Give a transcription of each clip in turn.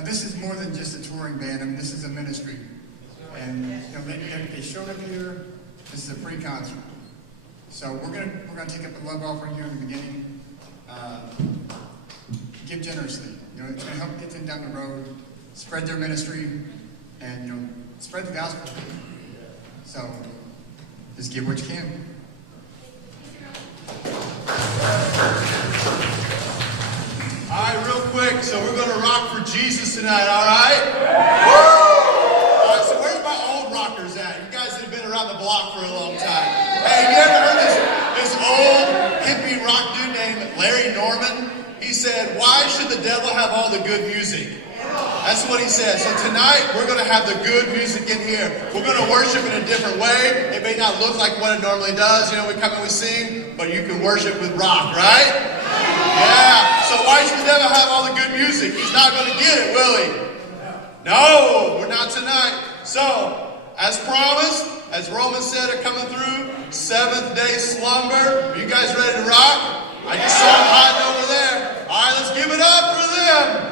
Now this is more than just a touring band. I mean, this is a ministry. And you know, they showed up here. This is a free concert. So we're gonna take up the love offering here in the beginning. Give generously. You know, it's gonna help get them down the road, spread their ministry, and you know, spread the gospel. So just give what you can. All right, real quick. So we're gonna rock for Jesus tonight. All right. All right. So where's my old rockers at? You guys that have been around the block for a long time. Hey, you ever heard this old hippie rock dude named Larry Norman? He said, "Why should the devil have all the good music?" That's what he said. So tonight, we're going to have the good music in here. We're going to worship in a different way. It may not look like what it normally does. You know, we come and we sing, but you can worship with rock, right? Yeah. So why should the devil have all the good music? He's not going to get it, will he? No, we're not tonight. So, as promised, as Roman said, are coming through, 7th day slumber. Are you guys ready to rock? I just saw them hiding over there. All right, let's give it up for them.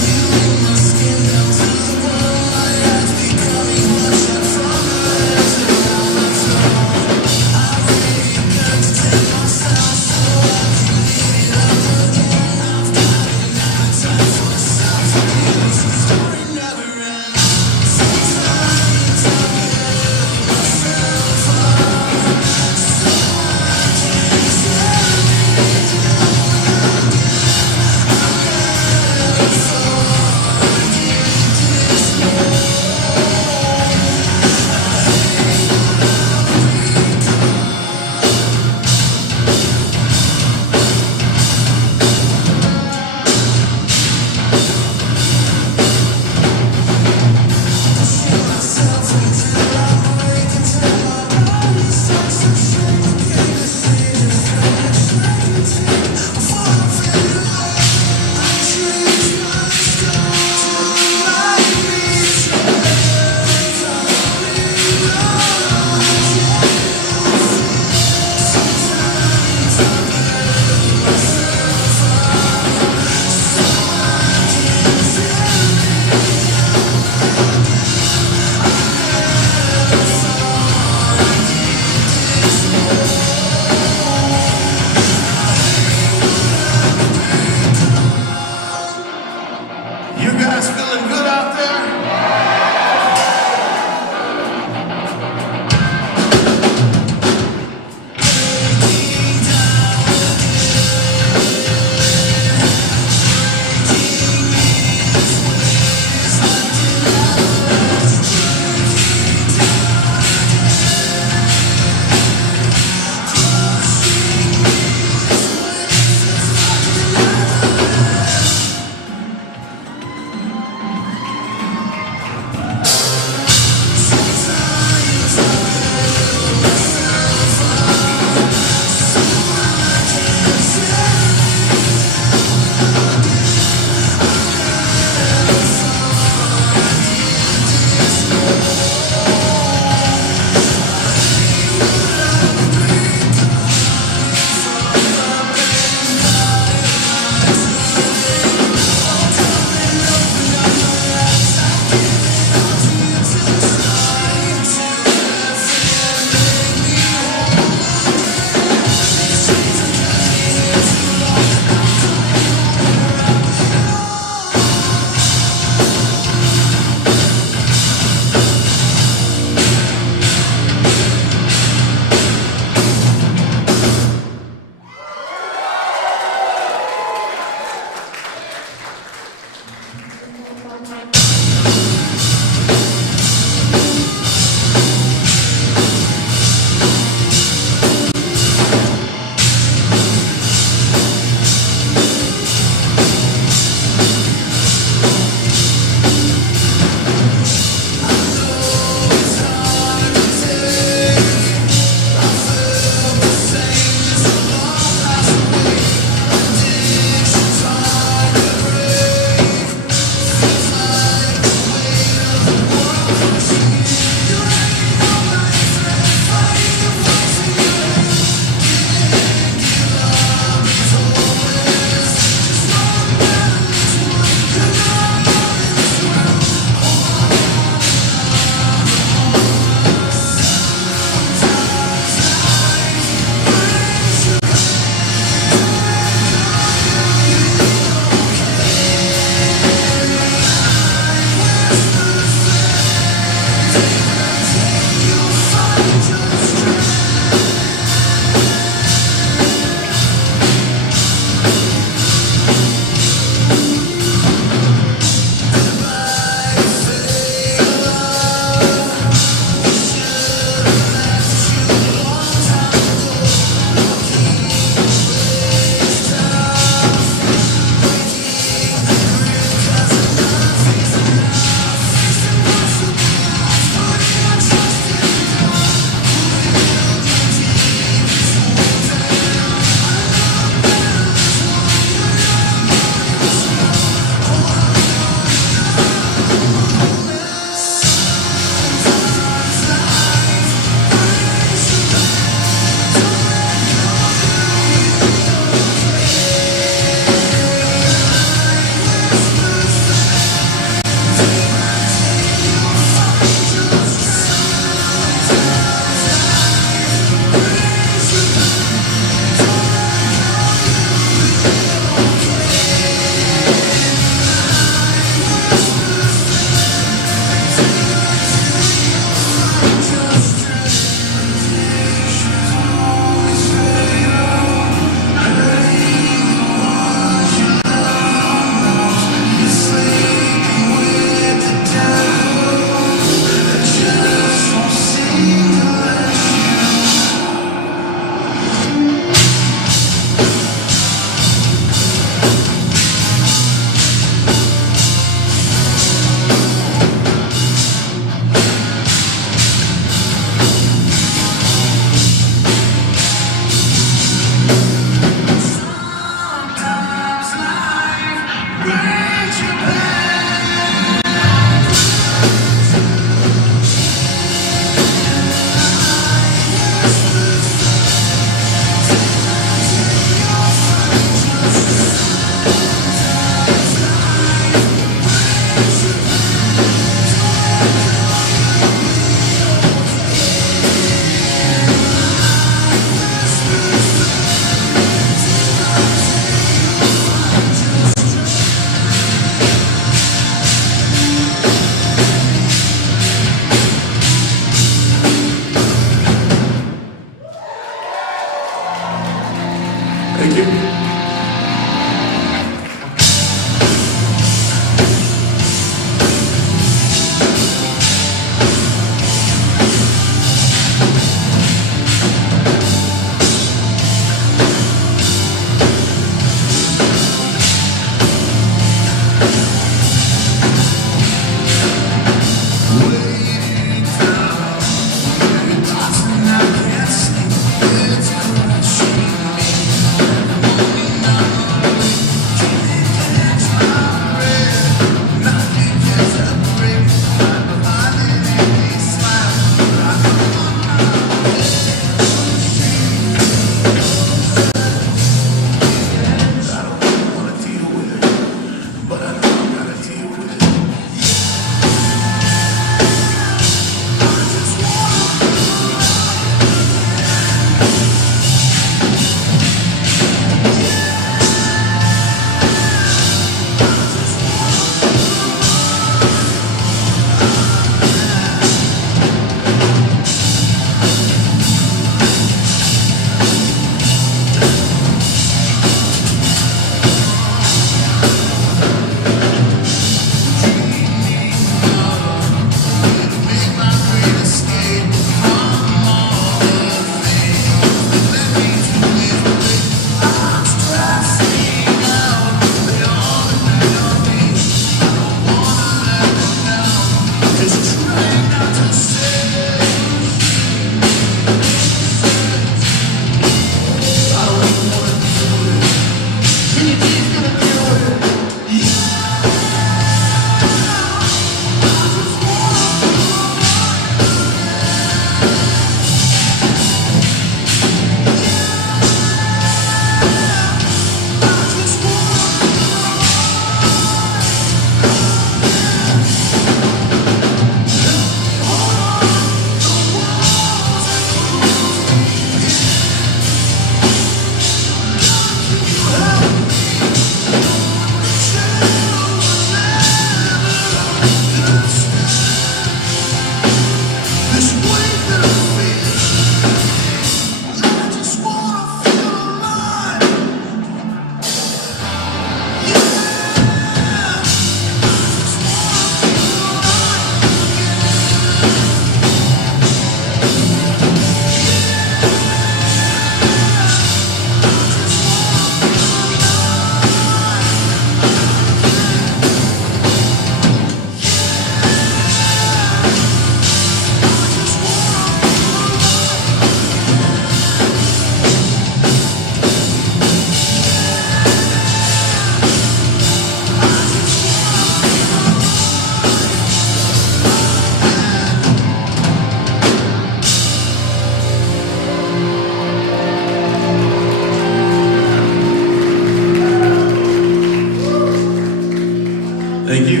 Thank you.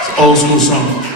It's an old school song.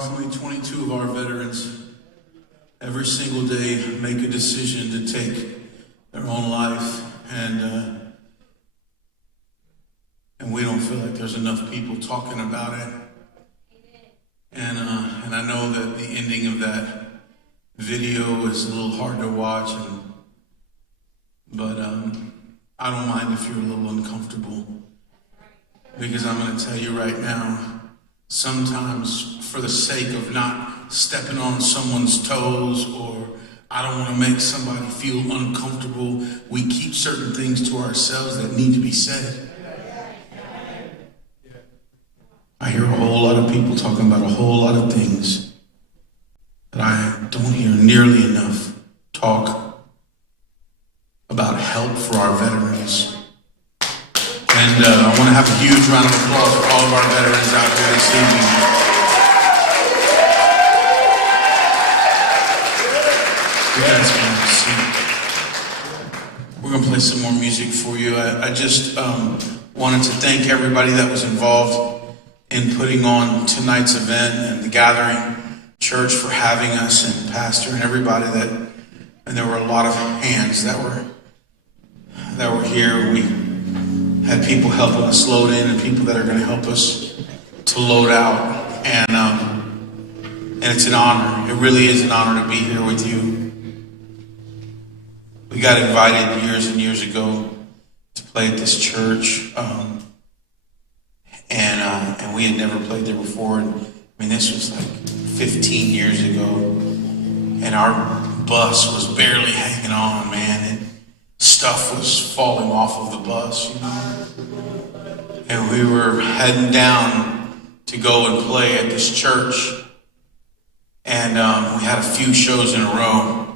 approximately 22 of our veterans every single day make a decision to take their own life, and we don't feel like there's enough people talking about it. And I know that the ending of that video is a little hard to watch, but I don't mind if you're a little uncomfortable, because I'm going to tell you right now, sometimes for the sake of not stepping on someone's toes, or I don't want to make somebody feel uncomfortable, we keep certain things to ourselves that need to be said. I hear a whole lot of people talking about a whole lot of things that I don't hear nearly enough talk about help for our veterans. And I want to have a huge round of applause for all of our veterans out there this evening. You guys can have a seat. We're going to play some more music for you. I just wanted to thank everybody that was involved in putting on tonight's event, and the Gathering Church for having us, and Pastor and everybody and there were a lot of hands that were here. We had people helping us load in, and people that are going to help us to load out, and it's an honor. It really is an honor to be here with you. We got invited years and years ago to play at this church, and we had never played there before. And I mean, this was like 15 years ago, and our bus was barely hanging on, man, and stuff was falling off of the bus, you know. And we were heading down to go and play at this church, and we had a few shows in a row,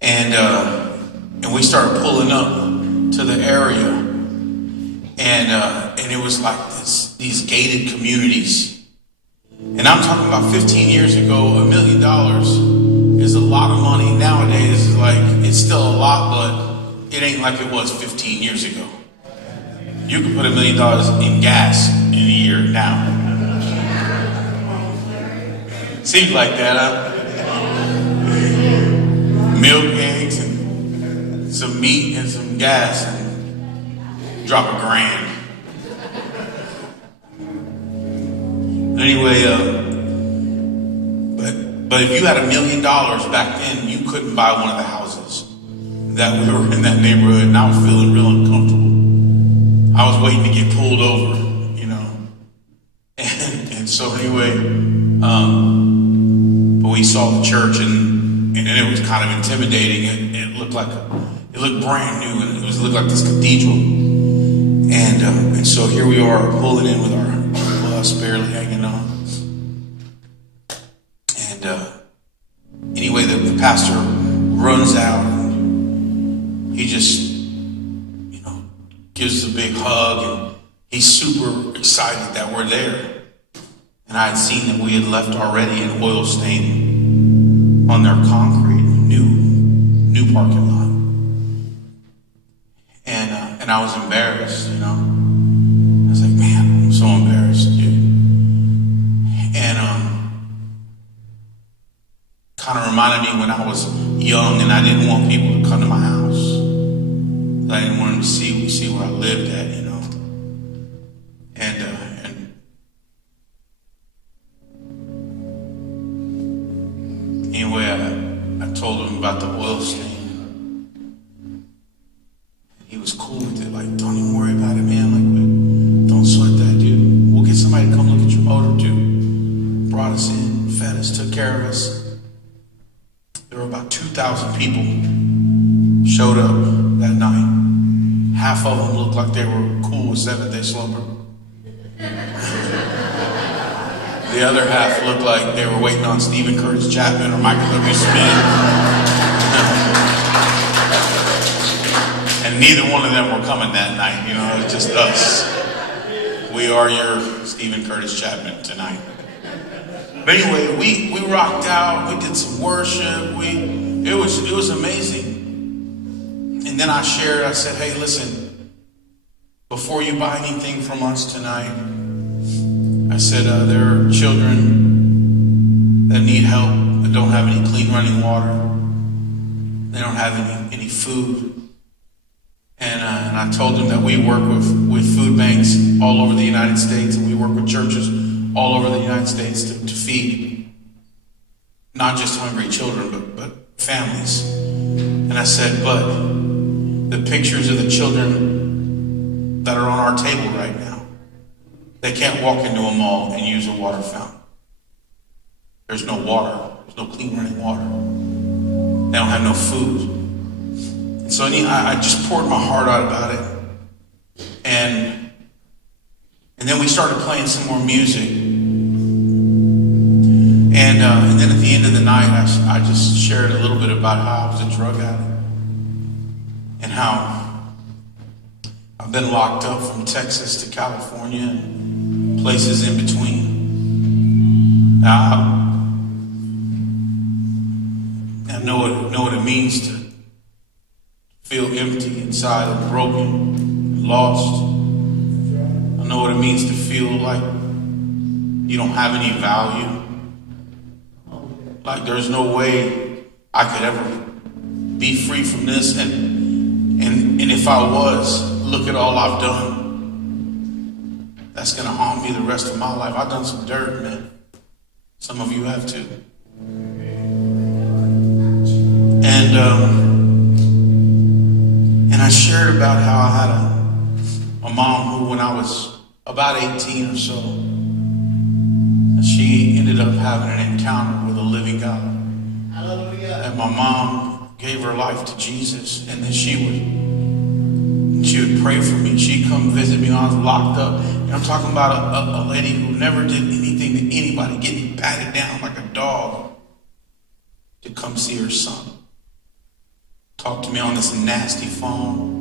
and we started pulling up to the area, and it was like these gated communities. And I'm talking about 15 years ago, $1 million is a lot of money. Nowadays, it's still a lot, but it ain't like it was 15 years ago. You can put $1 million in gas in a year now. Seems like that, huh? Milk, eggs, and some meat and some gas, and drop $1,000. Anyway, but if you had $1 million back then, you couldn't buy one of the houses that we were in that neighborhood, and I was feeling real uncomfortable. I was waiting to get pulled over, you know. And so anyway, but we saw the church, and then it was kind of intimidating. It looked brand new, and it looked like this cathedral. And so here we are pulling in with our bus barely hanging on. And anyway, the pastor runs out, and he just, gives us a big hug, and he's super excited that we're there. And I had seen that we had left already an oil stain on their concrete, new parking lot. And I was embarrassed, I was like, man, I'm so embarrassed, dude. And kind of reminded me when I was young and I didn't want people to come to my house. I didn't want them to see where I lived at, And anyway, I told him about the oil stain. He was cool with it, like, don't even worry about it, man. Like, don't sweat that, dude. We'll get somebody to come look at your motor, too. Brought us in, fed us, took care of us. There were about 2,000 people showed up that night. Half of them looked like they were cool with Seventh-day Slumber. The other half looked like they were waiting on Stephen Curtis Chapman or Michael W. Smith. And neither one of them were coming that night, it was just us. We are your Stephen Curtis Chapman tonight. But anyway, we rocked out, we did some worship, it was amazing. And then I said, hey, listen, before you buy anything from us tonight, I said, there are children that need help, that don't have any clean running water. They don't have any food. And I told them that we work with food banks all over the United States, and we work with churches all over the United States to feed not just hungry children, but families. And I said, but the pictures of the children that are on our table right now, they can't walk into a mall and use a water fountain. There's no water. There's no clean running water. They don't have no food. And so I just poured my heart out about it. And then we started playing some more music. And then at the end of the night, I just shared a little bit about how I was a drug addict. And how I've been locked up from Texas to California and places in between. Now, I know what it means to feel empty inside and broken and lost. I know what it means to feel like you don't have any value. Like there's no way I could ever be free from this. And if I was, look at all I've done. That's going to haunt me the rest of my life. I've done some dirt, man. Some of you have too. And I shared about how I had a mom who, when I was about 18 or so, she ended up having an encounter with a living God. Hallelujah. And my mom gave her life to Jesus, and then she would pray for me. She'd come visit me when I was locked up. And I'm talking about a lady who never did anything to anybody, getting patted down like a dog to come see her son. Talk to me on this nasty phone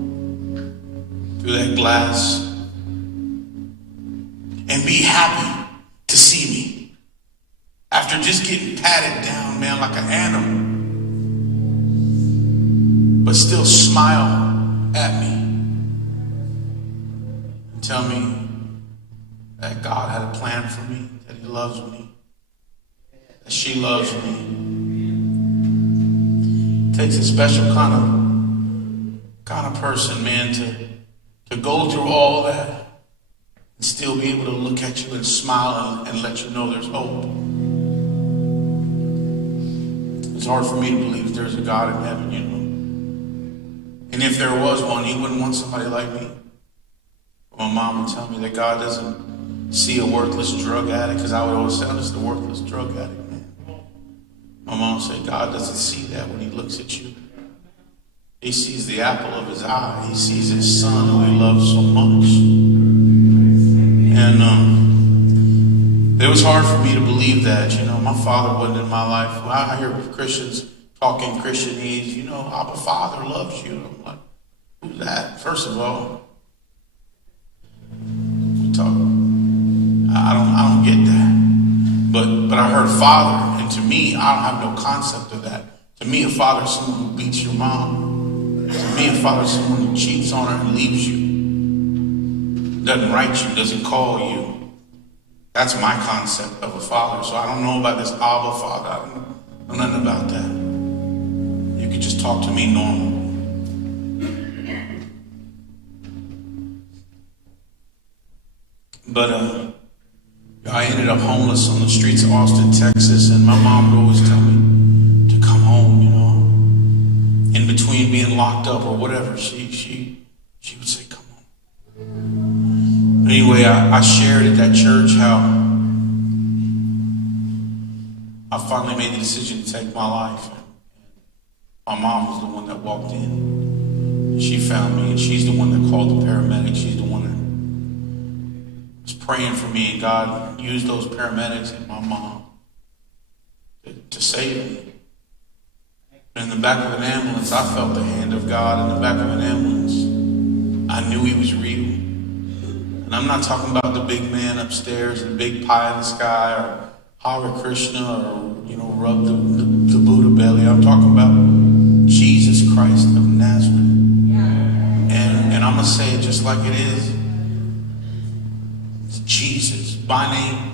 through that glass and be happy to see me after just getting patted down, man, like an animal, but still smile at me and tell me that God had a plan for me, that He loves me, that she loves me. It takes a special kind of person, man, to go through all that and still be able to look at you and smile and let you know there's hope. It's hard for me to believe there's a God in heaven, you know. And if there was one, He wouldn't want somebody like me. My mom would tell me that God doesn't see a worthless drug addict, because I would always say, I'm just a worthless drug addict, man. My mom said, God doesn't see that when He looks at you. He sees the apple of His eye. He sees His son who He loves so much. And it was hard for me to believe that, you know. My father wasn't in my life. When I hear Christians talking Christianese, you know, Abba Father loves you. I'm like, who's that? First of all, I don't get that. But I heard Father, and to me, I don't have no concept of that. To me, a father is someone who beats your mom. To me, a father is someone who cheats on her and leaves you. Doesn't write you, doesn't call you. That's my concept of a father. So I don't know about this Abba Father. I don't know nothing about that. You could just talk to me normal. But I ended up homeless on the streets of Austin, Texas, and my mom would always tell me to come home, you know. In between being locked up or whatever, she would say, come home. But anyway, I shared at that church how I finally made the decision to take my life. My mom was the one that walked in. She found me, and she's the one that called the paramedics. She's the one that was praying for me, and God used those paramedics and my mom to save me. In the back of an ambulance, I felt the hand of God in the back of an ambulance. I knew He was real. And I'm not talking about the big man upstairs and big pie in the sky or Hare Krishna or, you know, rub the Buddha belly. I'm talking about Jesus Christ of Nazareth. And I'm going to say it just like it is. It's Jesus by name.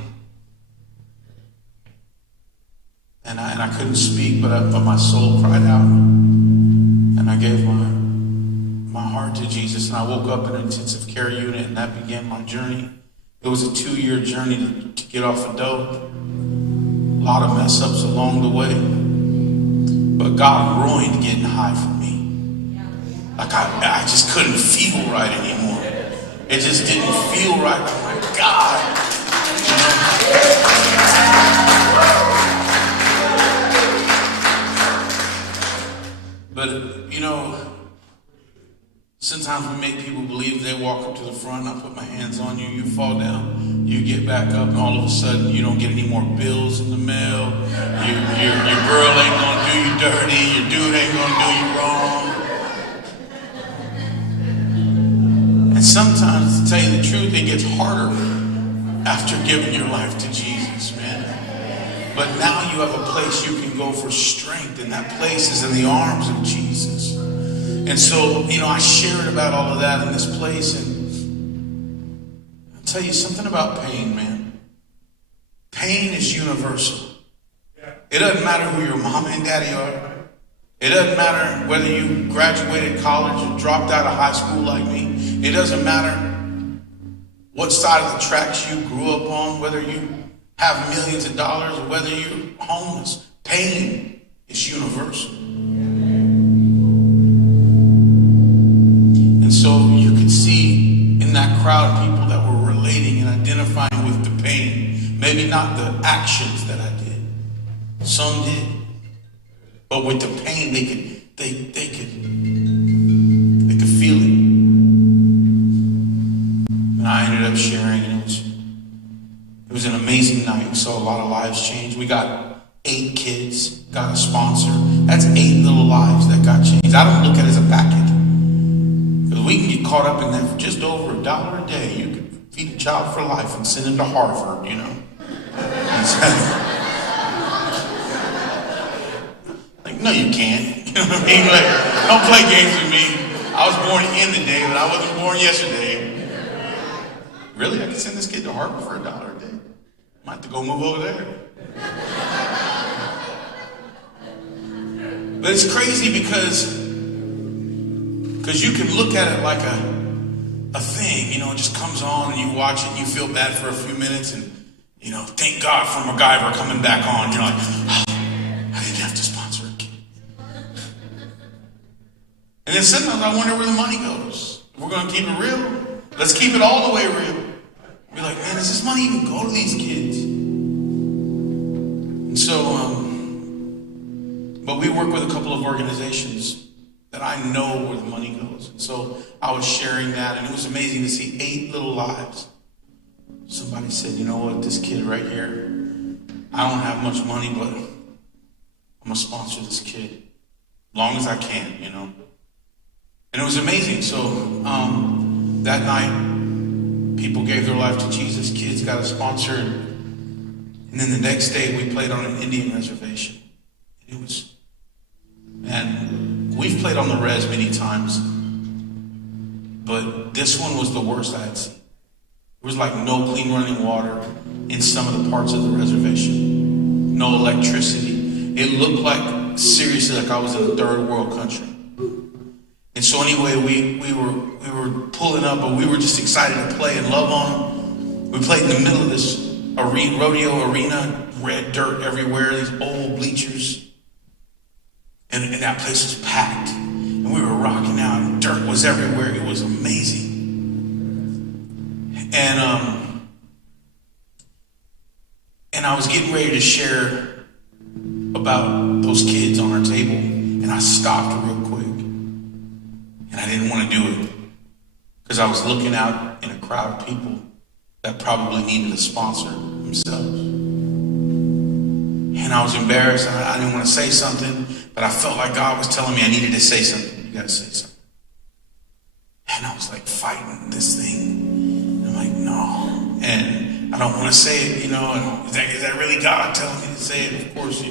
and I couldn't speak, but my soul cried out, and I gave my heart to Jesus, and I woke up in an intensive care unit, and that began my journey. It was a 2-year journey to get off of dope. A lot of mess ups along the way, but God ruined getting high for me. Like I just couldn't feel right anymore. It just didn't feel right. I'm like, God. But, sometimes we make people believe they walk up to the front, I put my hands on you, you fall down, you get back up, and all of a sudden you don't get any more bills in the mail. Your girl ain't gonna do you dirty, your dude ain't gonna do you wrong. And sometimes, to tell you the truth, it gets harder after giving your life to Jesus, man. But now you have a place you can go for strength, and that place is in the arms of Jesus. And so, I shared about all of that in this place, and I'll tell you something about pain, man. Pain is universal. It doesn't matter who your mom and daddy are. It doesn't matter whether you graduated college or dropped out of high school like me. It doesn't matter what side of the tracks you grew up on, whether you have millions of dollars or whether you're homeless. Pain is universal. And so you could see in that crowd people that were relating and identifying with the pain. Maybe not the actions that I did. Some did. But with the pain, they could feel it. And I ended up sharing, and it was an amazing night. We saw a lot of lives change. We got 8 kids, got a sponsor. That's 8 little lives that got changed. I don't look at it as a package. Because we can get caught up in that for just over $1 a day. You could feed a child for life and send him to Harvard, Like, no, you can't. You know what I mean? Like, don't play games with me. I was born in the day, but I wasn't born yesterday. Really? I can send this kid to Harvard for $1 a day? I might have to go move over there. But it's crazy because you can look at it like a thing, it just comes on and you watch it and you feel bad for a few minutes and, thank God for MacGyver coming back on. You're like, oh, I didn't have to sponsor a kid. And then sometimes I wonder where the money goes. If we're going to keep it real, let's keep it all the way real. Be like, man, does this money even go to these kids? And so, but we work with a couple of organizations that I know where the money goes. And so I was sharing that, and it was amazing to see 8 little lives. Somebody said, you know what, this kid right here, I don't have much money, but I'm going to sponsor this kid as long as I can, And it was amazing. So that night, people gave their life to Jesus. Kids got a sponsor. And then the next day, we played on an Indian reservation. And we've played on the res many times. But this one was the worst I had seen. There was like no clean running water in some of the parts of the reservation. No electricity. It looked like, seriously, like I was in a third world country. And so anyway, we were pulling up, but we were just excited to play and love on them. We played in the middle of this rodeo arena, red dirt everywhere, these old bleachers. And that place was packed. And we were rocking out, and dirt was everywhere. It was amazing. And I was getting ready to share about those kids on our table, and I stopped real quick. And I didn't want to do it because I was looking out in a crowd of people that probably needed a sponsor themselves. And I was embarrassed. I didn't want to say something, but I felt like God was telling me I needed to say something. You got to say something. And I was like fighting this thing. I'm like, no. And I don't want to say it, And is that really God telling me to say it? Of course,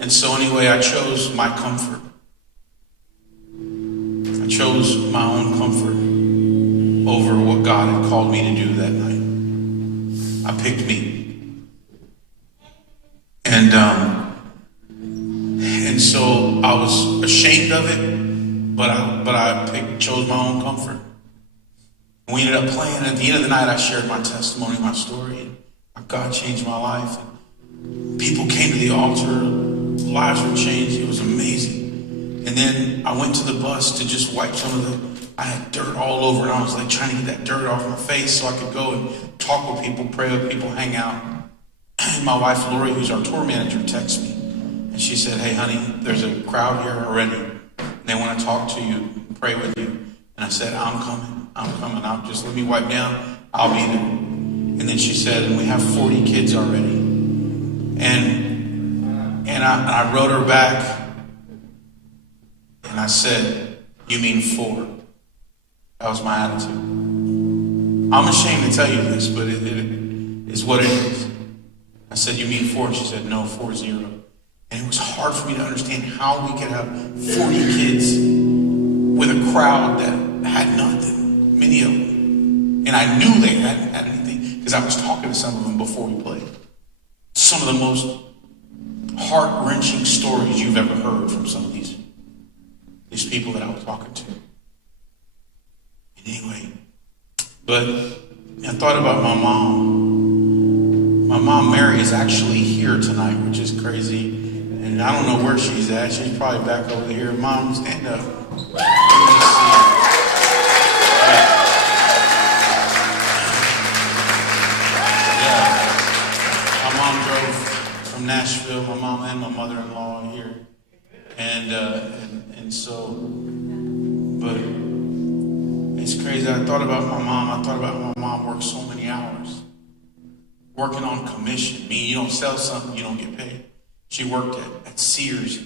And so anyway, I chose my comfort. I chose my own comfort over what God had called me to do that night. I picked me. And And so I was ashamed of it, but I chose my own comfort. We ended up playing. At the end of the night, I shared my testimony, my story, and how God changed my life. And people came to the altar, lives were changed. It was amazing. And then I went to the bus to just wipe some of I had dirt all over, and I was like trying to get that dirt off my face so I could go and talk with people, pray with people, hang out. And my wife, Lori, who's our tour manager, texted me. And she said, "Hey, honey, there's a crowd here already. And they want to talk to you, pray with you." And I said, I'm coming. I'll just let me wipe down. I'll be there. And then she said, "And we have 40 kids already." And I wrote her back. And I said, "You mean 4? That was my attitude. I'm ashamed to tell you this, but it is what it is. I said, "You mean 4? She said, "No, 40. And it was hard for me to understand how we could have 40 kids with a crowd that had nothing, many of them. And I knew they hadn't had anything because I was talking to some of them before we played. Some of the most heart-wrenching stories you've ever heard from some of these people that I was talking to. Anyway, but I thought about my mom. My mom, Mary, is actually here tonight, which is crazy. And I don't know where she's at. She's probably back over here. Mom, stand up. Yeah. My mom drove from Nashville. My mom and my mother-in-law are here. And so, but it's crazy. I thought about my mom. I thought about my mom worked so many hours. Working on commission. Meaning you don't sell something, you don't get paid. She worked at Sears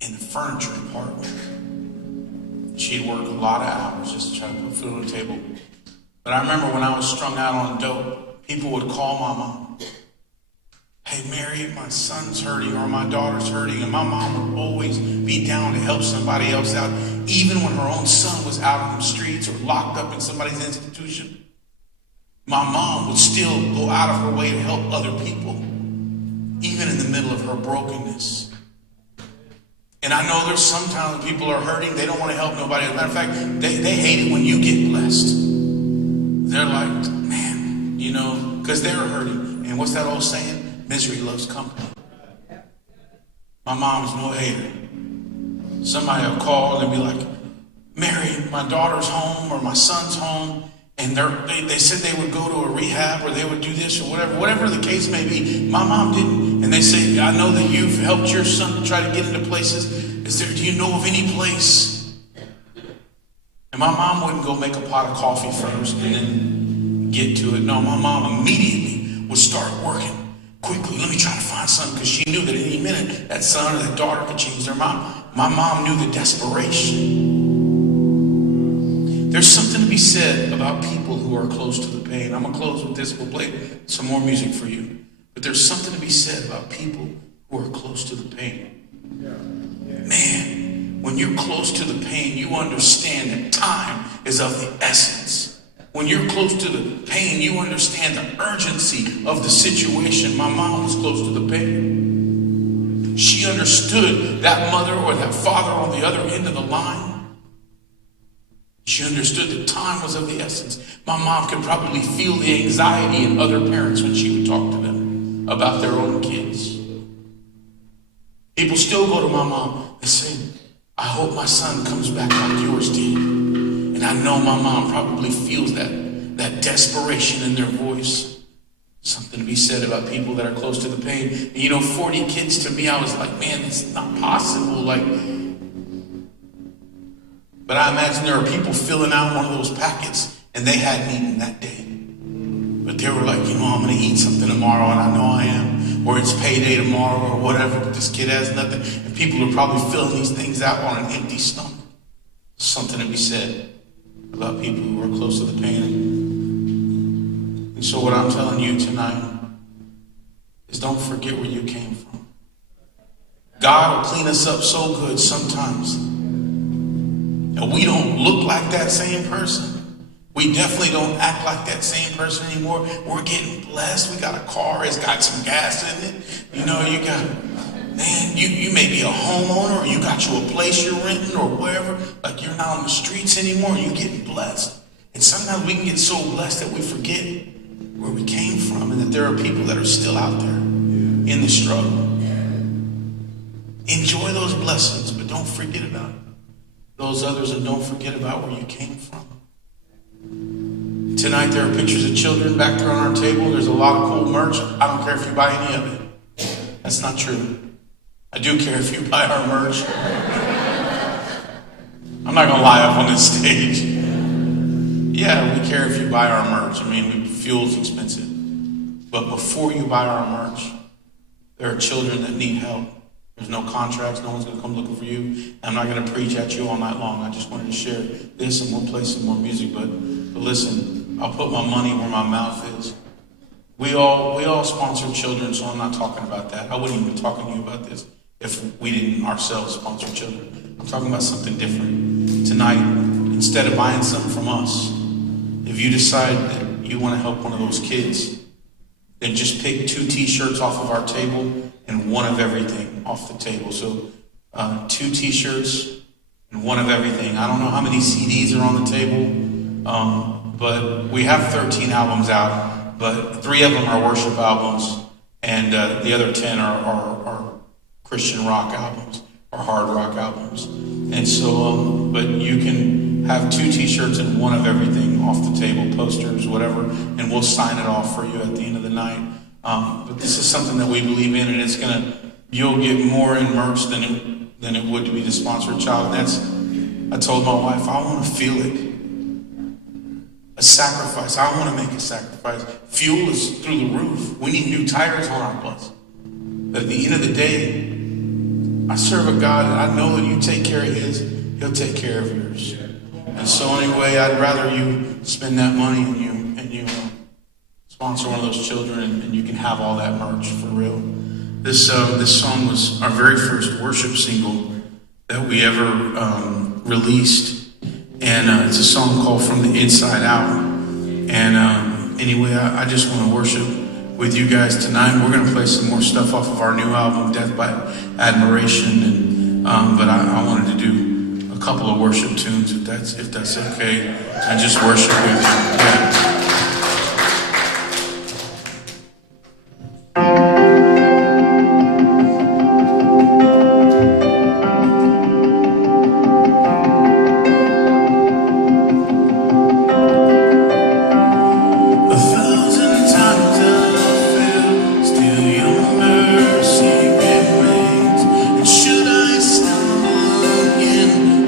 in the furniture department. She'd work a lot of hours just to try to put food on the table. But I remember when I was strung out on dope, people would call my mom. "Hey, Mary, my son's hurting or my daughter's hurting." And my mom would always be down to help somebody else out. Even when her own son was out on the streets or locked up in somebody's institution, my mom would still go out of her way to help other people, even in the middle of her brokenness. And I know there's sometimes people are hurting, they don't want to help nobody. As a matter of fact, they hate it when you get blessed. They're like, man, because they're hurting. And what's that old saying? Misery loves company. My mom's no hater. Somebody will call and be like, "Mary, my daughter's home or my son's home. And they said they would go to a rehab or they would do this or whatever the case may be." My mom didn't. And they say, "I know that you've helped your son try to get into places. Do you know of any place?" And my mom wouldn't go make a pot of coffee first and then get to it. No, my mom immediately would start working quickly. Let me try to find something, because she knew that any minute that son or that daughter could change their mind. My mom knew the desperation. There's something to be said about people who are close to the pain. I'm going to close with this. We'll play some more music for you. But there's something to be said about people who are close to the pain. Man, when you're close to the pain, you understand that time is of the essence. When you're close to the pain, you understand the urgency of the situation. My mom was close to the pain. She understood that mother or that father on the other end of the line. She understood that time was of the essence. My mom could probably feel the anxiety in other parents when she would talk to them about their own kids. People still go to my mom and say, "I hope my son comes back like yours did." And I know my mom probably feels that desperation in their voice. Something to be said about people that are close to the pain. And 40 kids to me, I was like, man, it's not possible. But I imagine there are people filling out one of those packets and they hadn't eaten that day. But they were like, I'm going to eat something tomorrow, and I know I am. Or it's payday tomorrow or whatever, but this kid has nothing. And people are probably filling these things out on an empty stomach. Something to be said about people who are close to the pain. And so what I'm telling you tonight is don't forget where you came from. God will clean us up so good sometimes. And we don't look like that same person. We definitely don't act like that same person anymore. We're getting blessed. We got a car. It's got some gas in it. You know, you got, man, you may be a homeowner, or you got you a place you're renting or wherever, like you're not on the streets anymore, you're getting blessed. And sometimes we can get so blessed that we forget where we came from and that there are people that are still out there in the struggle. Enjoy those blessings, but don't forget about those others, and don't forget about where you came from. Tonight there are pictures of children back there on our table. There's a lot of cool merch. I don't care if you buy any of it. That's not true. I do care if you buy our merch. I'm not going to lie up on this stage. Yeah, we care if you buy our merch. I mean, fuel's expensive. But before you buy our merch, there are children that need help. There's no contracts. No one's going to come looking for you. I'm not going to preach at you all night long. I just wanted to share this, and we'll play some more music. But listen, I'll put my money where my mouth is. We all sponsor children, so I'm not talking about that. I wouldn't even be talking to you about this if we didn't ourselves sponsor children. I'm talking about something different. Tonight, instead of buying something from us, if you decide that you want to help one of those kids, then just pick 2 t-shirts off of our table and 1 of everything off the table. So 2 t-shirts and 1 of everything. I don't know how many CDs are on the table, but we have 13 albums out, but 3 of them are worship albums, and the other 10 are Christian rock albums or hard rock albums. And so, but you can have 2 t-shirts and 1 of everything off the table, posters, whatever, and we'll sign it off for you at the end of the night. But this is something that we believe in, and you'll get more in merch than it would to be to sponsor a child. And I told my wife, I want to feel it. A sacrifice. I want to make a sacrifice. Fuel is through the roof. We need new tires on our bus. But at the end of the day, I serve a God, and I know that you take care of his, he'll take care of yours. And so anyway, I'd rather you spend that money and you sponsor one of those children, and you can have all that merch for real. This song was our very first worship single that we ever released, and it's a song called From the Inside Out. And anyway, I just want to worship with you guys tonight. We're going to play some more stuff off of our new album, Death by Admiration, and but I wanted to do a couple of worship tunes, if that's okay, and just worship with you. Yeah.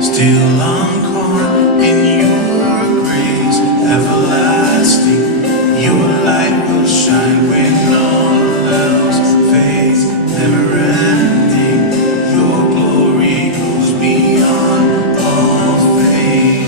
Still I'm caught in your grace, everlasting. Your light will shine when all else fades, never ending. Your glory goes beyond all fame.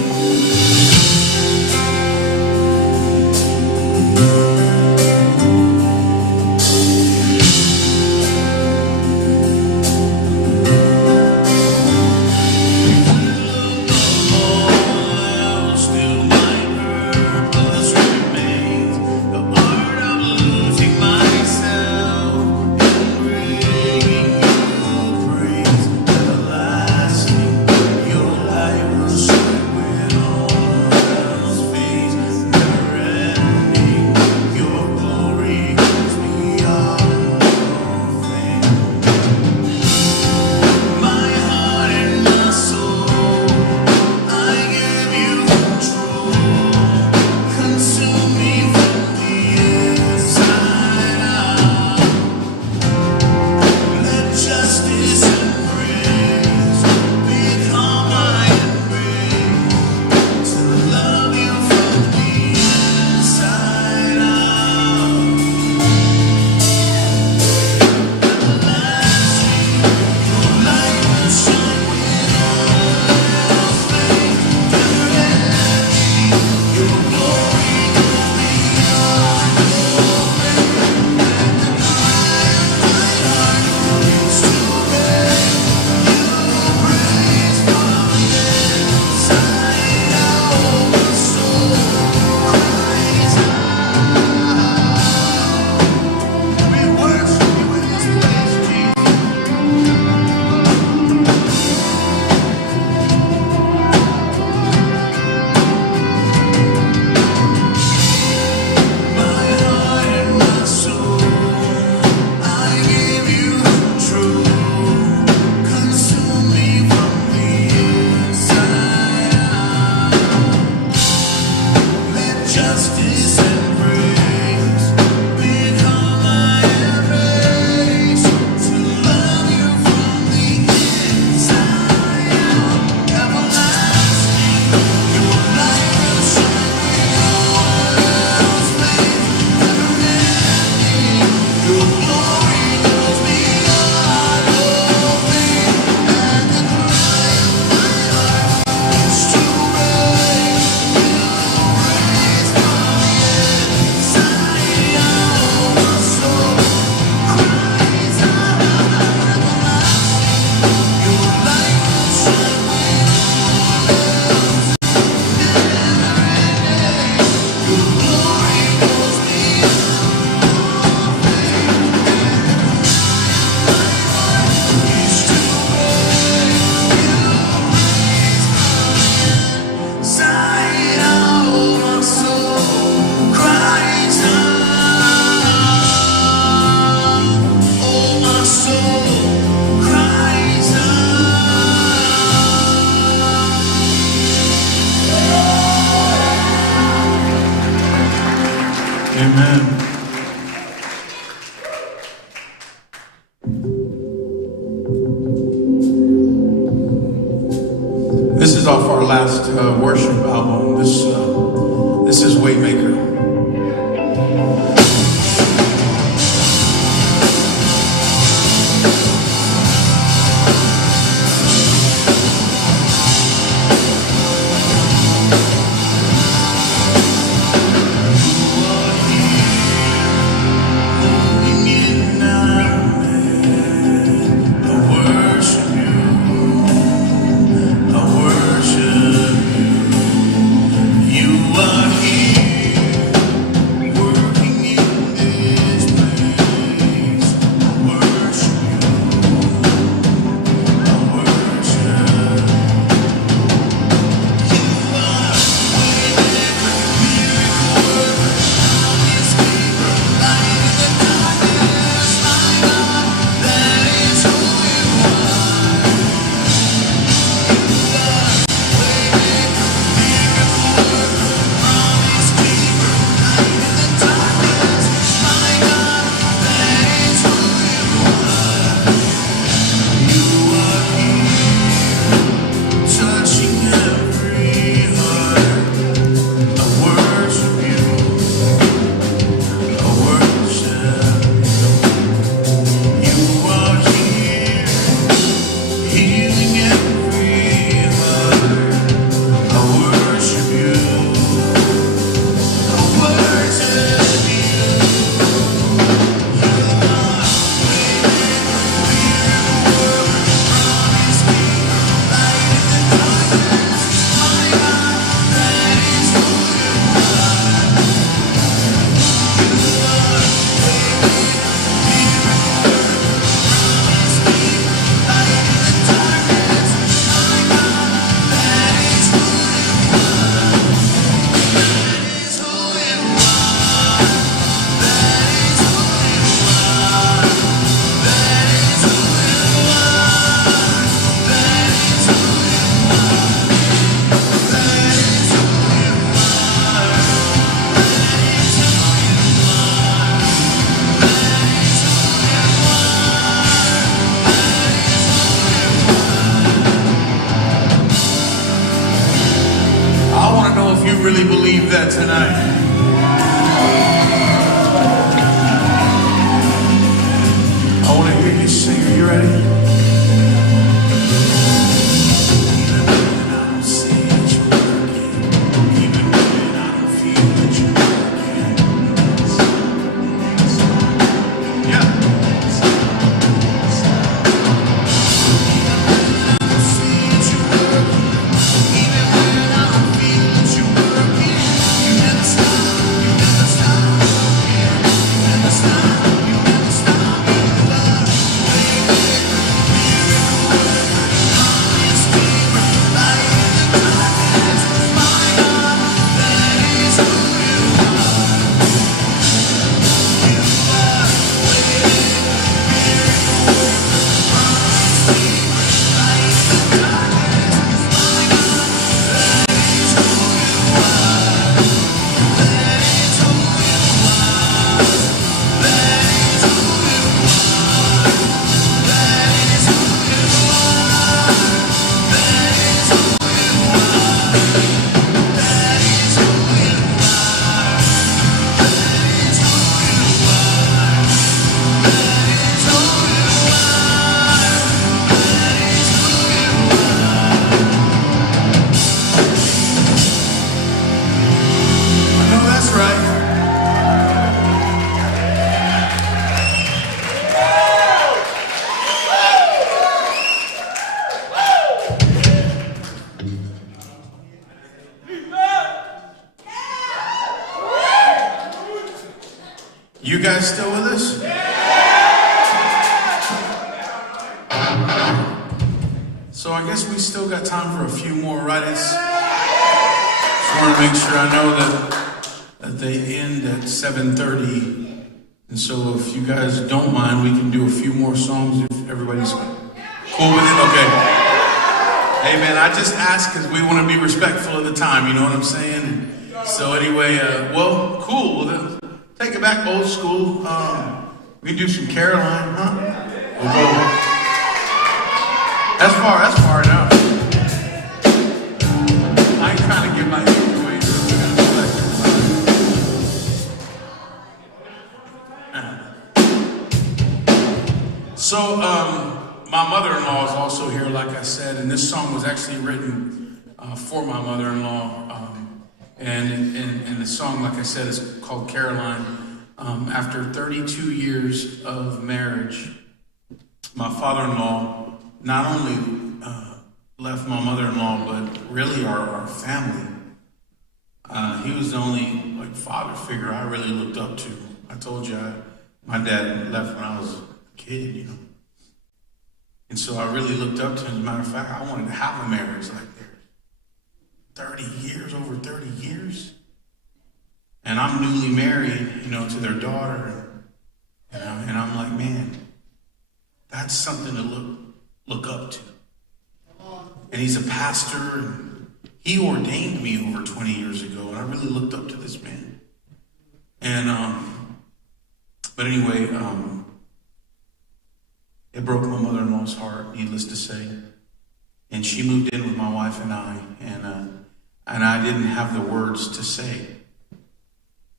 This is off our last worship album. This is Waymaker. Really believe that tonight. I want to hear you sing. Are you ready? Even when I don't see that you're working, even when I don't feel that you're working. Yeah. You guys still with us? So I guess we still got time for a few more, right? Just want to make sure I know that they end at 7:30. And so if you guys don't mind, we can do a few more songs if everybody's cool with it. Okay. Hey man, I just asked because we want to be respectful of the time, you know what I'm saying? So anyway, well, cool. Well, then, take it back old school. We can do some Caroline, huh? We'll go. That's far enough. My mother-in-law is also here, like I said, and this song was actually written for my mother-in-law. And the song, like I said, is called Caroline. After 32 years of marriage, my father-in-law not only left my mother-in-law, but really our family. He was the only father figure I really looked up to. I told you my dad left when I was a kid, you know. And so I really looked up to him. As a matter of fact, I wanted to have a marriage like theirs. 30 years, over 30 years. And I'm newly married, you know, to their daughter. And I'm like, man, that's something to look up to. And he's a pastor, and he ordained me over 20 years ago, and I really looked up to this man. And, but anyway, it broke my mother-in-law's heart, needless to say. And she moved in with my wife and I, and I didn't have the words to say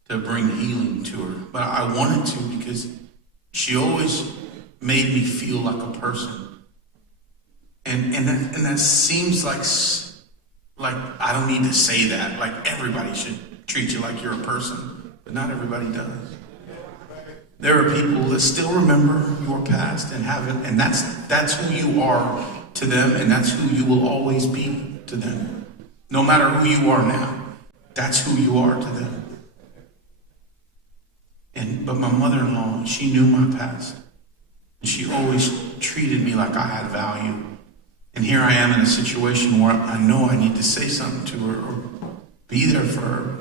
to bring healing to her. But I wanted to, because she always made me feel like a person. And that seems like I don't need to say that. Like everybody should treat you like you're a person, but not everybody does. There are people that still remember your past and haven't, and that's who you are to them, and that's who you will always be to them. No matter who you are now, that's who you are to them. But my mother-in-law, she knew my past. And she always treated me like I had value. And here I am in a situation where I know I need to say something to her or be there for her.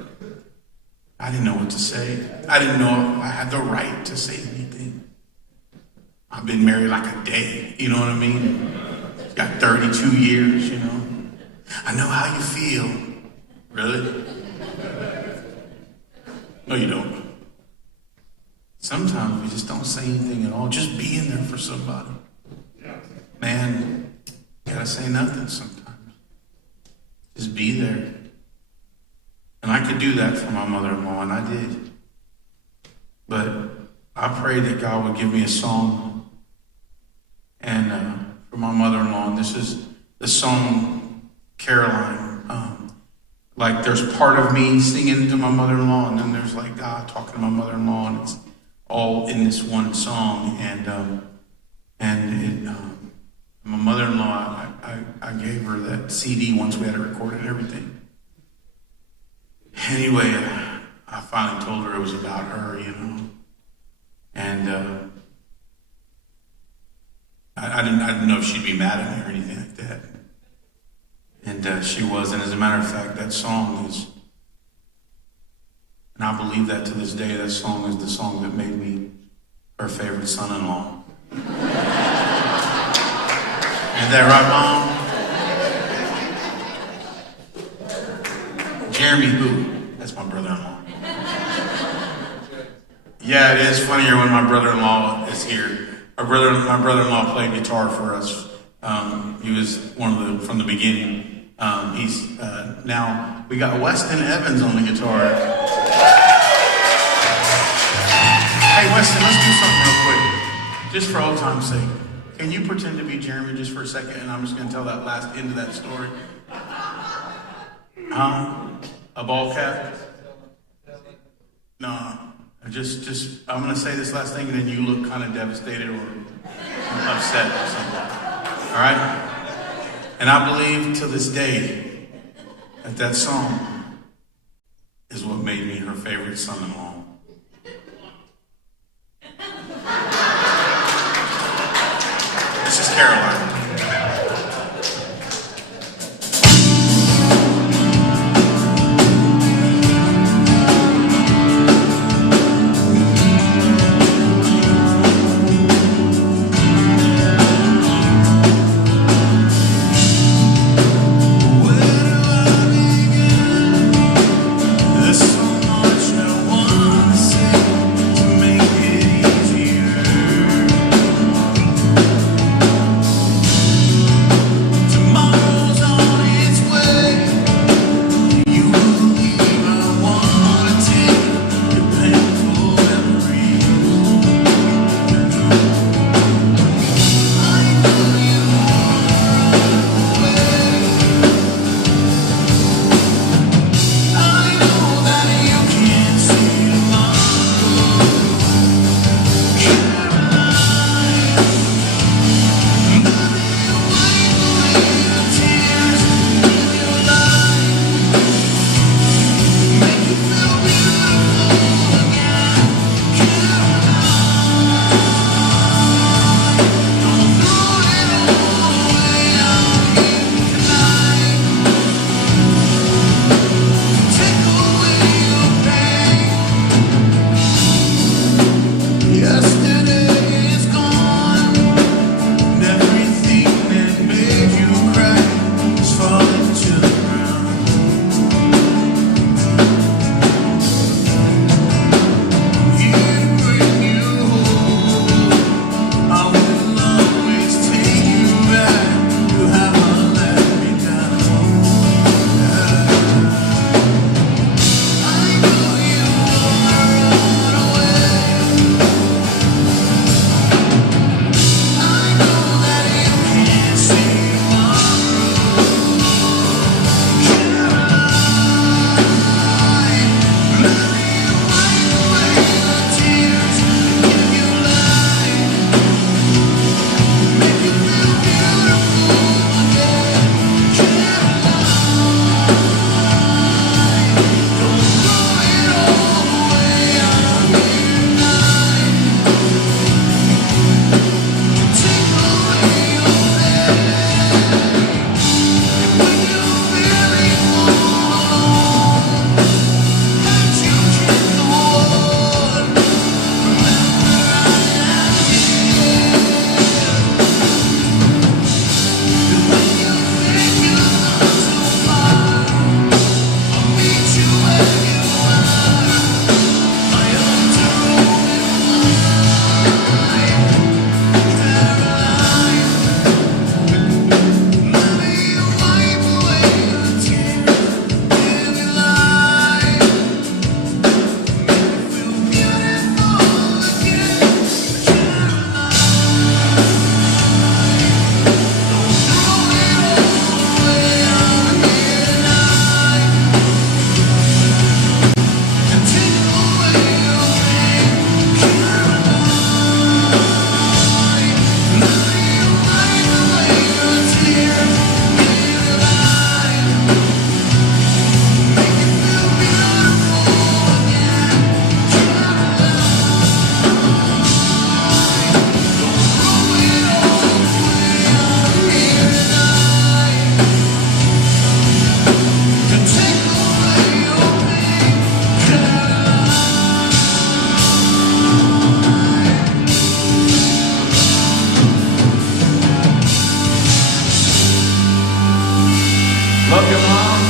I didn't know what to say. I didn't know I had the right to say anything. I've been married like a day, you know what I mean? Got 32 years, you know. I know how you feel. Really? No, you don't. Sometimes we just don't say anything at all. Just being there for somebody. Man, you gotta say nothing sometimes. Just be there. And I could do that for my mother-in-law, and I did. But I prayed that God would give me a song and for my mother-in-law. And this is the song, Caroline. Like there's part of me singing to my mother-in-law, and then there's like God talking to my mother-in-law, and it's all in this one song. My mother-in-law, I gave her that CD once we had it recorded and everything. Anyway, I finally told her it was about her, you know. And I didn't know if she'd be mad at me or anything like that. And she was. And as a matter of fact, that song is, and I believe that to this day, that song is the song that made me her favorite son-in-law. Is that right, Mom? Jeremy who? That's my brother-in-law. Yeah, it is funnier when my brother-in-law is here. My brother-in-law played guitar for us. He was from the beginning. He's now we got Weston Evans on the guitar. Hey Weston, let's do something real quick, just for old time's sake. Can you pretend to be Jeremy just for a second, and I'm just going to tell that last end of that story? A ball cap? No. Just I'm going to say this last thing, and then you look kind of devastated or upset or something. All right? And I believe to this day that song is what made me her favorite son-in-law. This is Caroline. Love you, Mom.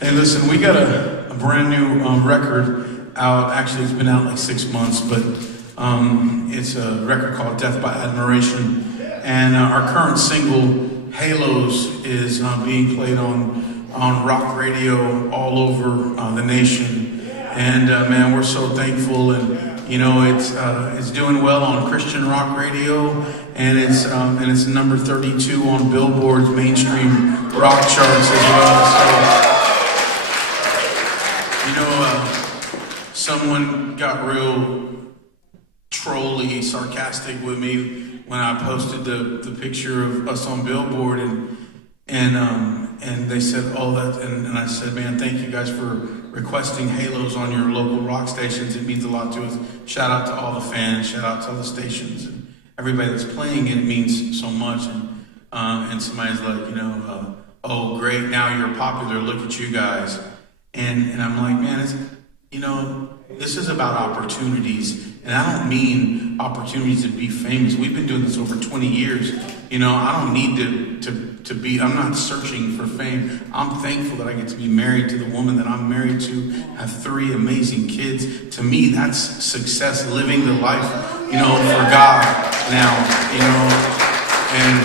Hey, listen, we got a brand new record out. Actually, it's been out like 6 months, but it's a record called Death by Admiration. And our current single, Halos, is being played on rock radio all over the nation. And man, we're so thankful. And you know, it's doing well on Christian rock radio, and it's number 32 on Billboard's mainstream rock charts as well. So. You know, someone got real trolly, sarcastic with me when I posted the picture of us on Billboard, and they said, "Oh, that," and I said, "Man, thank you guys for requesting Halos on your local rock stations. It means a lot to us. Shout out to all the fans. Shout out to all the stations and everybody that's playing it. It means so much." And somebody's like, you know, "Oh, great! Now you're popular. Look at you guys." And I'm like, man, you know, this is about opportunities. And I don't mean opportunities to be famous. We've been doing this over 20 years. You know, I don't need to be, I'm not searching for fame. I'm thankful that I get to be married to the woman that I'm married to, have 3 amazing kids. To me, that's success, living the life, you know, for God now, you know. And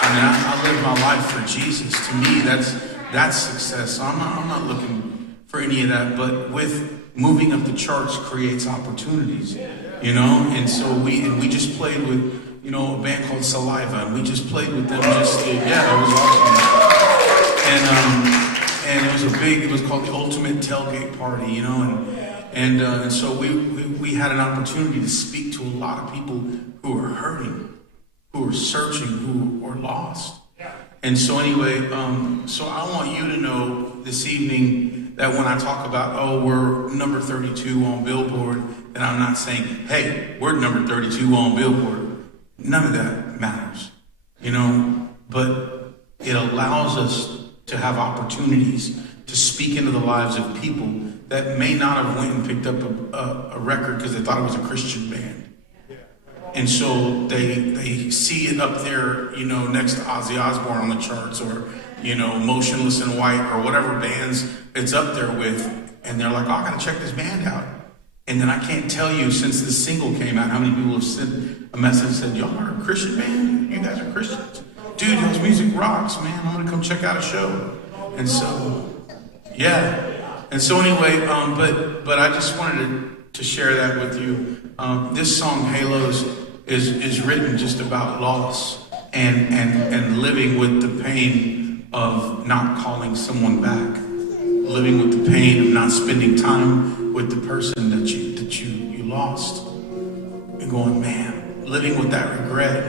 I mean, I live my life for Jesus. To me, that's success. So I'm not looking for any of that, but with moving up the charts creates opportunities, you know. And so we just played with, you know, a band called Saliva, and we just played with them. It was awesome. And it was called the Ultimate Tailgate Party, you know. And so we had an opportunity to speak to a lot of people who are hurting, who are searching, who are lost. And so anyway, so I want you to know this evening that when I talk about, oh, we're number 32 on Billboard, then I'm not saying, hey, we're number 32 on Billboard. None of that matters, you know, but it allows us to have opportunities to speak into the lives of people that may not have went and picked up a record because they thought it was a Christian band. And so they see it up there, you know, next to Ozzy Osbourne on the charts, or, you know, Motionless in White, or whatever bands it's up there with. And they're like, oh, I got to check this band out. And then I can't tell you, since this single came out, how many people have sent a message and said, y'all are a Christian band? You guys are Christians? Dude, y'all's music rocks, man. I'm going to come check out a show. And so, yeah. And so anyway, but I just wanted to share that with you. This song, Halos, is written just about loss and living with the pain of not calling someone back, living with the pain of not spending time with the person that you lost, and going, man, living with that regret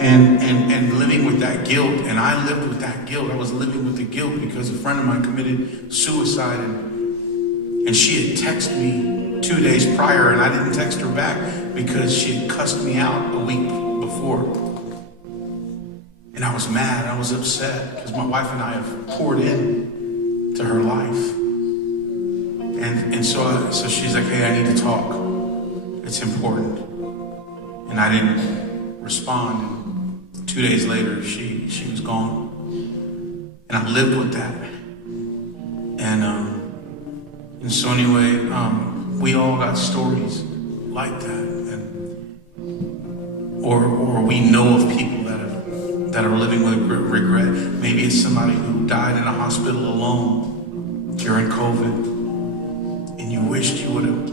and living with that guilt. And I lived with that guilt. I was living with the guilt because a friend of mine committed suicide, and she had texted me 2 days prior, and I didn't text her back because she had cussed me out a week before. And I was mad, I was upset, because my wife and I have poured in to her life. And so she's like, hey, I need to talk. It's important. And I didn't respond. And 2 days later, she was gone. And I lived with that. And so anyway, we all got stories like that, or we know of people that are living with regret. Maybe it's somebody who died in a hospital alone during COVID, and you wished you would have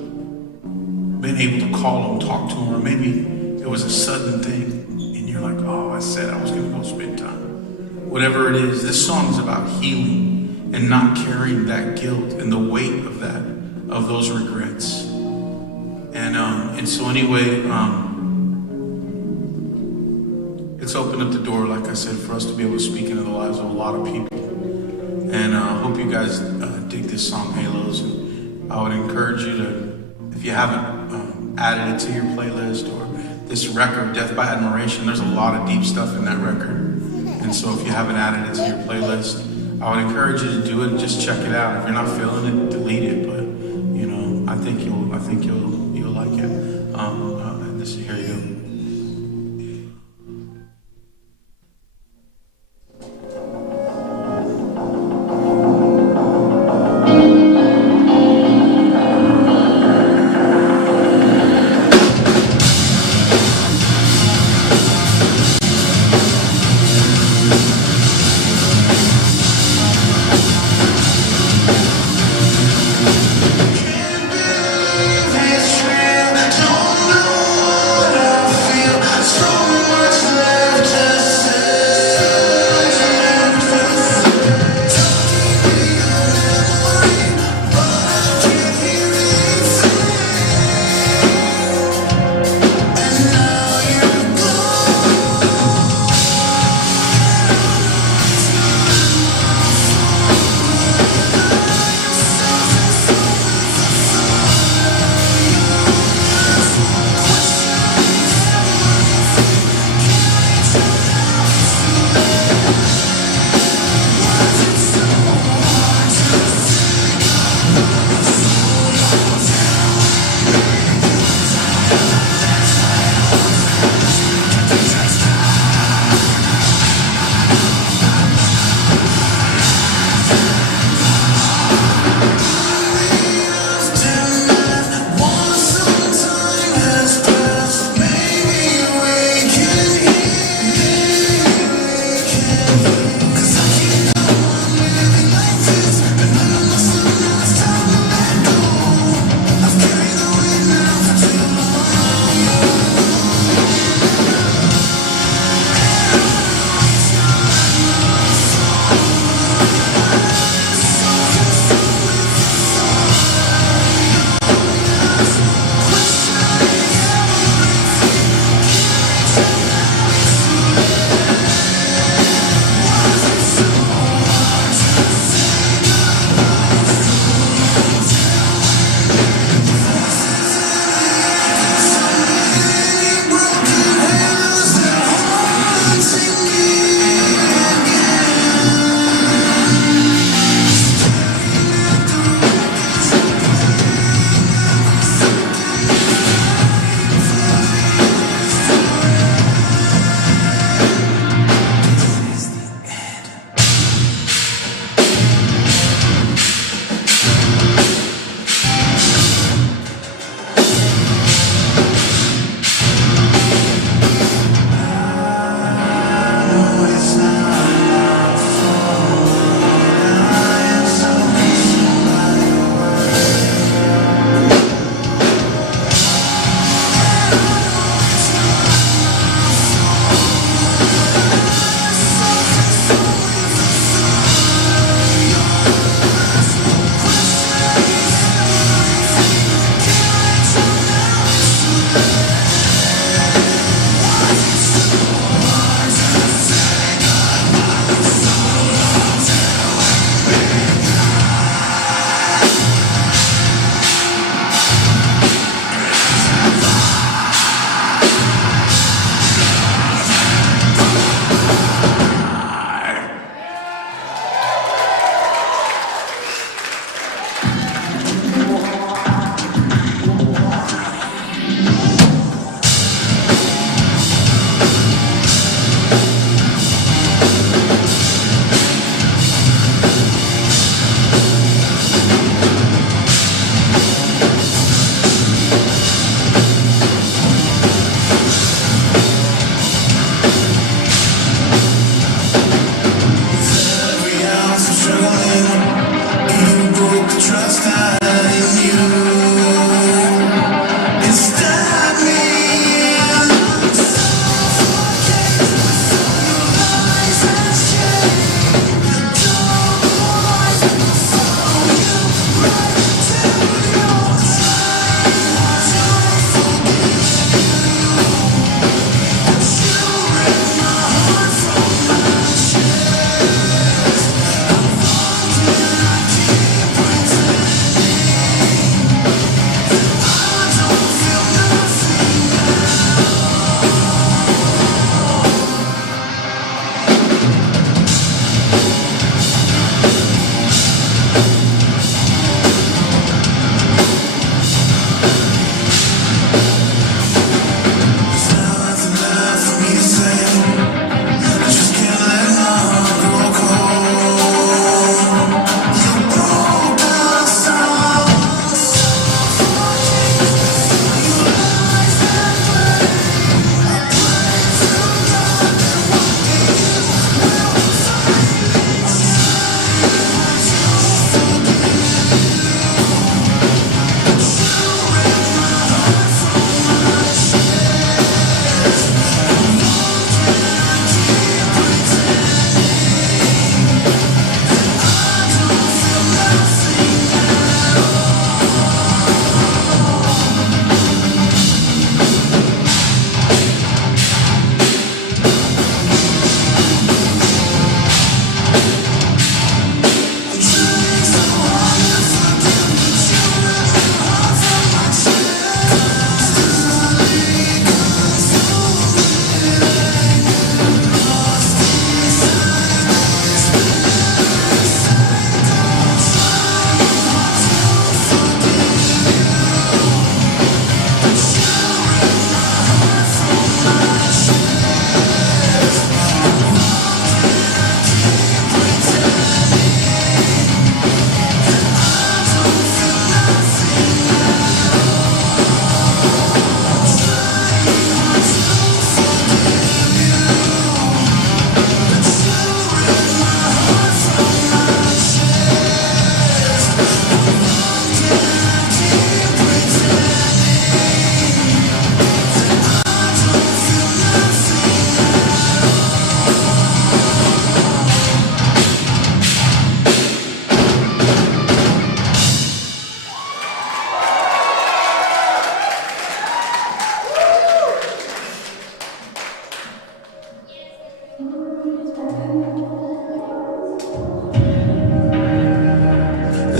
been able to call them, talk to them, or maybe it was a sudden thing, and you're like, oh, I said I was going to go spend time. Whatever it is, this song is about healing and not carrying that guilt and the weight of those regrets. And so anyway, it's opened up the door, like I said, for us to be able to speak into the lives of a lot of people. And I hope you guys dig this song, Halos. And I would encourage you to, if you haven't added it to your playlist, or this record, Death by Admiration, there's a lot of deep stuff in that record. And so if you haven't added it to your playlist, I would encourage you to do it and just check it out. If you're not feeling it, delete it. But you know, I think you'll like it. And here you go.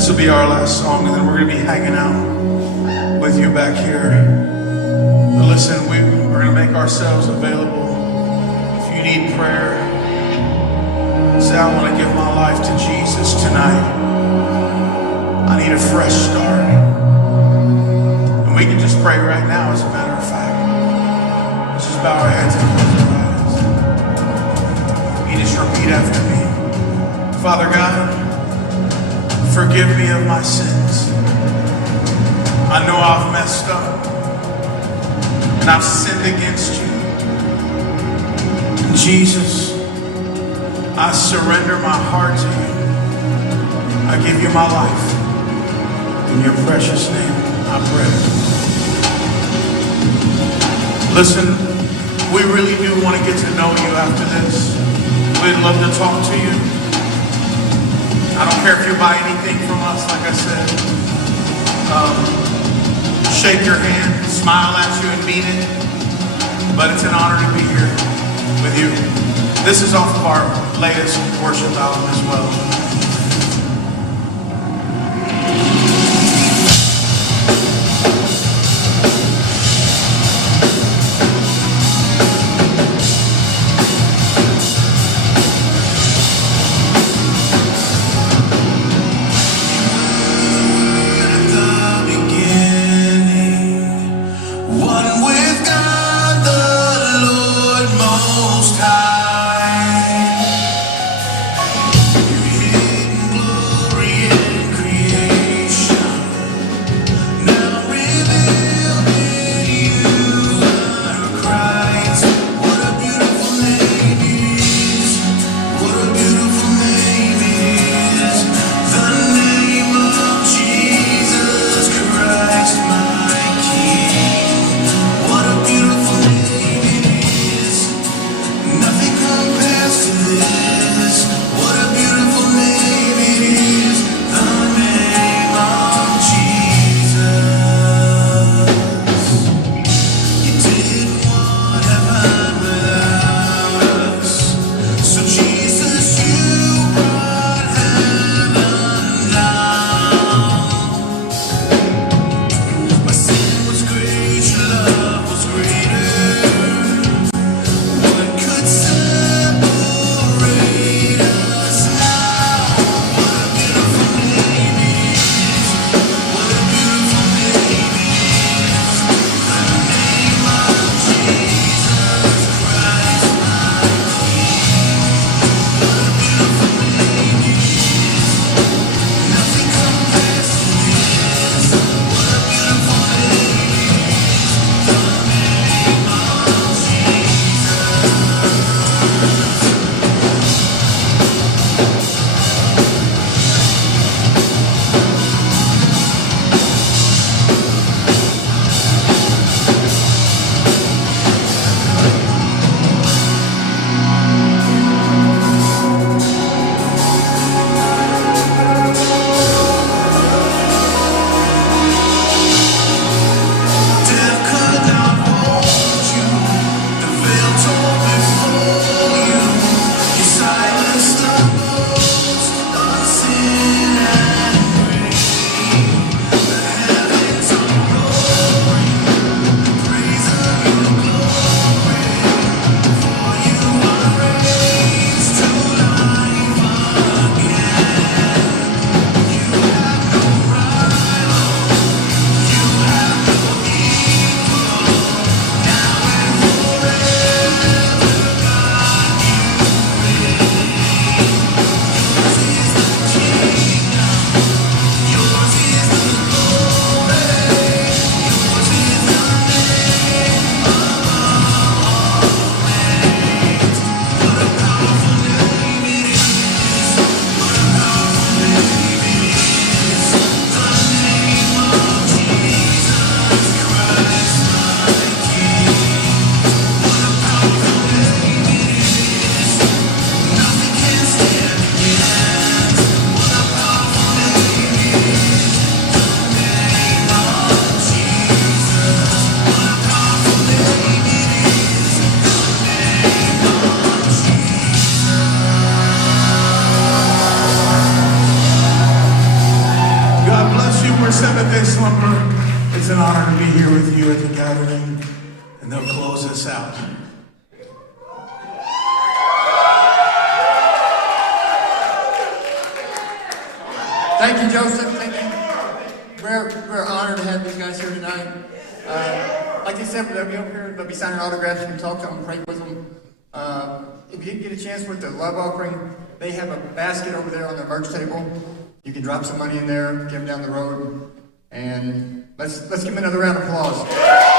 This will be our last song, and then we're going to be hanging out with you back here. But listen, we're going to make ourselves available. If you need prayer, say, I want to give my life to Jesus tonight. I need a fresh start. And we can just pray right now, as a matter of fact. Let's just bow our heads and close our eyes. You just repeat after me. Father God, forgive me of my sins. I know I've messed up, and I've sinned against you. And Jesus, I surrender my heart to you. I give you my life. In your precious name, I pray. Listen, we really do want to get to know you after this. We'd love to talk to you. I don't care if you buy anything from us, like I said. Shake your hand, smile at you, and mean it. But it's an honor to be here with you. This is off of our latest worship album as well. Most high, you us out. Thank you, Joseph. Thank you. We're honored to have these guys here tonight. Like I said, they'll be over here. They'll be signing autographs. You can talk to them, pray with them. If you didn't get a chance with the love offering, they have a basket over there on the merch table. You can drop some money in there, give them down the road, and let's give them another round of applause.